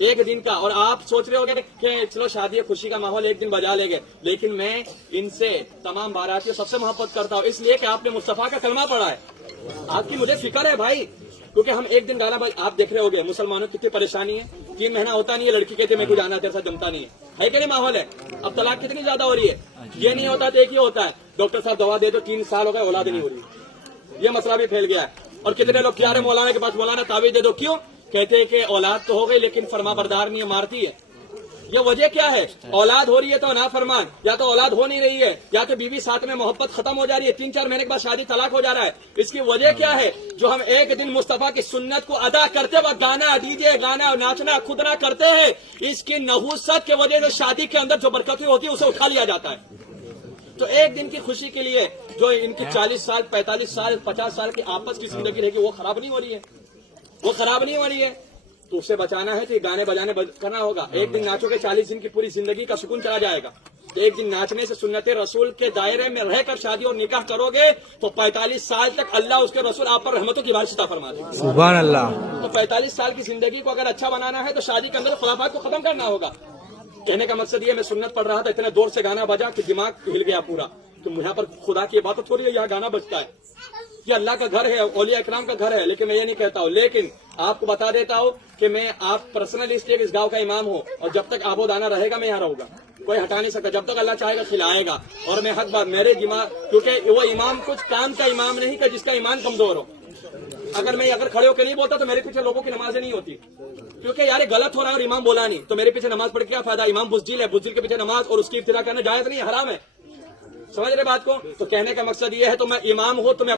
ایک دن کا. اور آپ سوچ رہے ہو کہ چلو شادی خوشی کا ماحول ایک دن بجا لے گے, لیکن میں ان سے تمام باراتیوں سب سے محبت کرتا ہوں, اس لیے کہ آپ نے مصطفیٰ کا کلمہ پڑھا ہے. آپ کی مجھے فکر ہے بھائی, کیونکہ ہم ایک دن گانا آپ دیکھ رہے ہو گے مسلمانوں کی کتنی پریشانی ہے. 3 مہینہ ہوتا نہیں ہے, لڑکی کہتے میں کو جانا تیرے ساتھ جمتا نہیں ہے کہ نہیں ماحول ہے. اب طلاق کتنی زیادہ ہو رہی ہے, یہ نہیں ہوتا تو ایک ہی ہوتا ہے, ڈاکٹر صاحب دوا دے دو 3 سال ہو گئے اولاد نہیں ہو رہی. یہ مسئلہ بھی پھیل گیا ہے. اور کتنے لوگ کیا رہے مولانا کے پاس, مولانا تعویذ دے دو, کیوں کہتے ہیں کہ اولاد تو ہو گئی لیکن فرما بردار نہیں ہے, مارتی ہے. یہ وجہ کیا ہے؟ اولاد ہو رہی ہے تو نافرمان, یا تو اولاد ہو نہیں رہی ہے, یا تو بیوی ساتھ میں محبت ختم ہو جا رہی ہے, 3-4 مہینے کے بعد شادی طلاق ہو جا رہا ہے. اس کی وجہ کیا ہے؟ جو ہم ایک دن مصطفیٰ کی سنت کو ادا کرتے وقت گانا ڈی جے گانا ناچنا کودنا کرتے ہیں, اس کی نحوست کی وجہ سے شادی کے اندر جو برکتیں ہوتی ہے اسے اٹھا لیا جاتا ہے. تو ایک دن کی خوشی کے لیے جو ان کی 40 سال 45 سال 50 سال کی آپس کی زندگی رہے گی وہ خراب نہیں ہو رہی ہے, وہ خراب نہیں ہو رہی ہے. تو اسے بچانا ہے تو یہ گانے بجانے کرنا ہوگا. ایک دن ناچو گے 40 دن کی پوری زندگی کا سکون چلا جائے گا. ایک دن ناچنے سے سنت رسول کے دائرے میں رہ کر شادی اور نکاح کرو گے تو 45 سال تک اللہ اس کے رسول آپ پر رحمتوں کی بارش عطا فرما دے. سبحان اللہ. تو 45 سال کی زندگی کو اگر اچھا بنانا ہے تو شادی کے اندر خرافات کو ختم کرنا ہوگا. کہنے کا مقصد یہ, میں سنت پڑھ رہا تھا, اتنے دور سے گانا بجا کہ دماغ ہل گیا پورا. تو یہاں پر خدا کی عبادت ہو رہی ہے, یہاں گانا بجتا ہے. یہ اللہ کا گھر ہے, اولیاء اکرام کا گھر ہے, لیکن میں یہ نہیں کہتا ہوں. لیکن آپ کو بتا دیتا ہوں کہ میں آپ پرسنلی اس لیے اس گاؤں کا امام ہوں, اور جب تک آب و دانا رہے گا میں یہاں رہوں گا, کوئی ہٹا نہیں سکتا. جب تک اللہ چاہے گا کھلائے گا. اور میں حق بات میرے دماغ, کیونکہ وہ امام کچھ کام کا امام نہیں کہ جس کا ایمان کمزور ہو. اگر کھڑے ہو کے نہیں بولتا تو میرے پیچھے لوگوں کی نمازیں نہیں ہوتی, کیونکہ یار غلط ہو رہا ہے اور امام بولا نہیں تو میرے پیچھے نماز پڑھ کے کیا فائدہ. امام بزدل ہے, بزدل کے پیچھے نماز اور اس کی ابتدا کرنا جائز نہیں, حرام ہے. سمجھ رہے بات کو؟ تو کہنے کا مقصد یہ ہے, تو میں امام ہوں تو میں